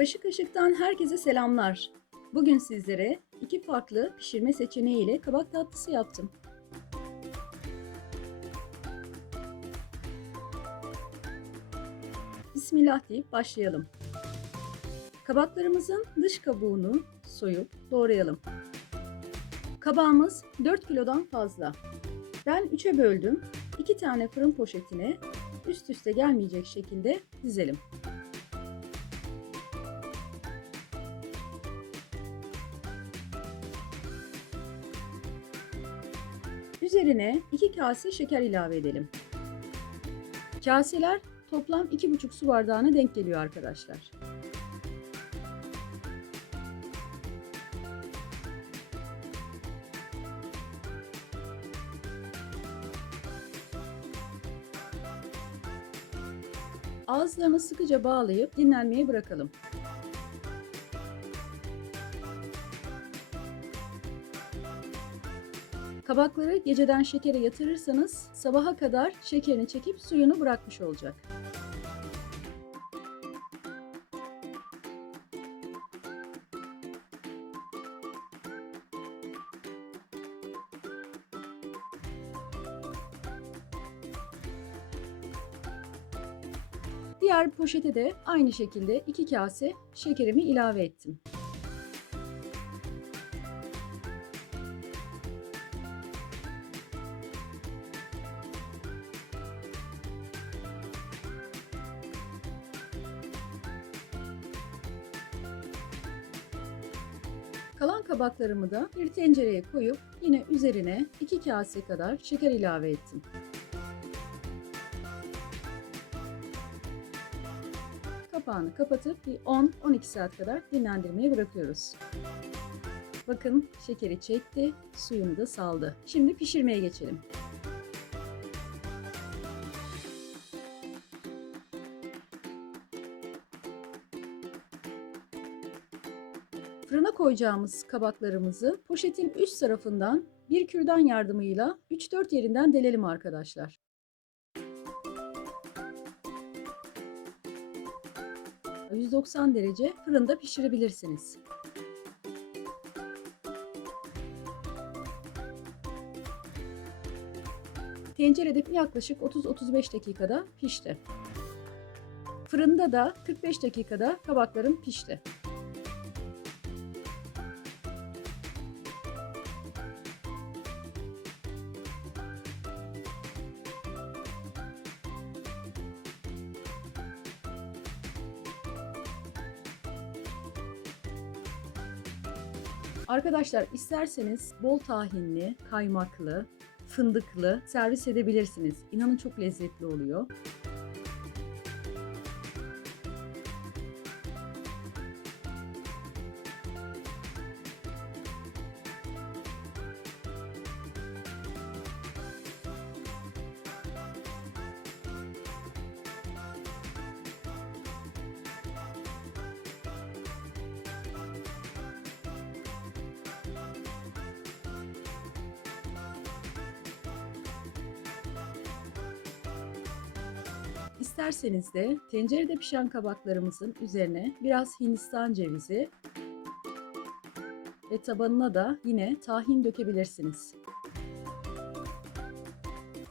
Kaşık Kaşık'tan herkese selamlar. Bugün sizlere iki farklı pişirme seçeneğiyle kabak tatlısı yaptım. Bismillah deyip başlayalım. Kabaklarımızın dış kabuğunu soyup doğrayalım. Kabağımız 4 kilodan fazla. Ben 3'e böldüm. 2 tane fırın poşetine üst üste gelmeyecek şekilde dizelim. Üzerine 2 kase şeker ilave edelim. Kaseler toplam 2,5 su bardağına denk geliyor arkadaşlar. Ağızlarını sıkıca bağlayıp dinlenmeye bırakalım. Kabakları geceden şekere yatırırsanız sabaha kadar şekerini çekip suyunu bırakmış olacak. Diğer poşete de aynı şekilde 2 kase şekerimi ilave ettim. Kalan kabaklarımı da bir tencereye koyup yine üzerine 2 kase kadar şeker ilave ettim. Kapağını kapatıp bir 10-12 saat kadar dinlendirmeye bırakıyoruz. Bakın şekeri çekti, suyunu da saldı. Şimdi pişirmeye geçelim. Fırına koyacağımız kabaklarımızı poşetin üst tarafından bir kürdan yardımıyla 3-4 yerinden delelim arkadaşlar. ...190 derece fırında pişirebilirsiniz. Tencerede yaklaşık 30-35 dakikada pişti. Fırında da 45 dakikada kabaklarım pişti. Arkadaşlar isterseniz bol tahinli, kaymaklı, fındıklı servis edebilirsiniz. İnanın çok lezzetli oluyor. İsterseniz de tencerede pişen kabaklarımızın üzerine biraz hindistan cevizi ve tabanına da yine tahin dökebilirsiniz.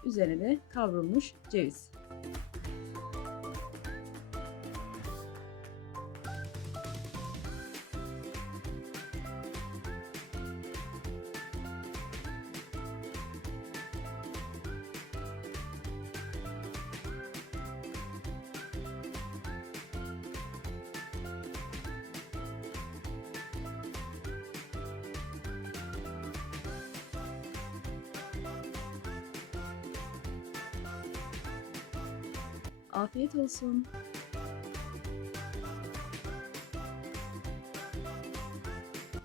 Üzerine de kavrulmuş ceviz. Afiyet olsun.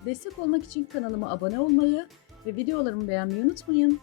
Destek olmak için kanalıma abone olmayı ve videolarımı beğenmeyi unutmayın.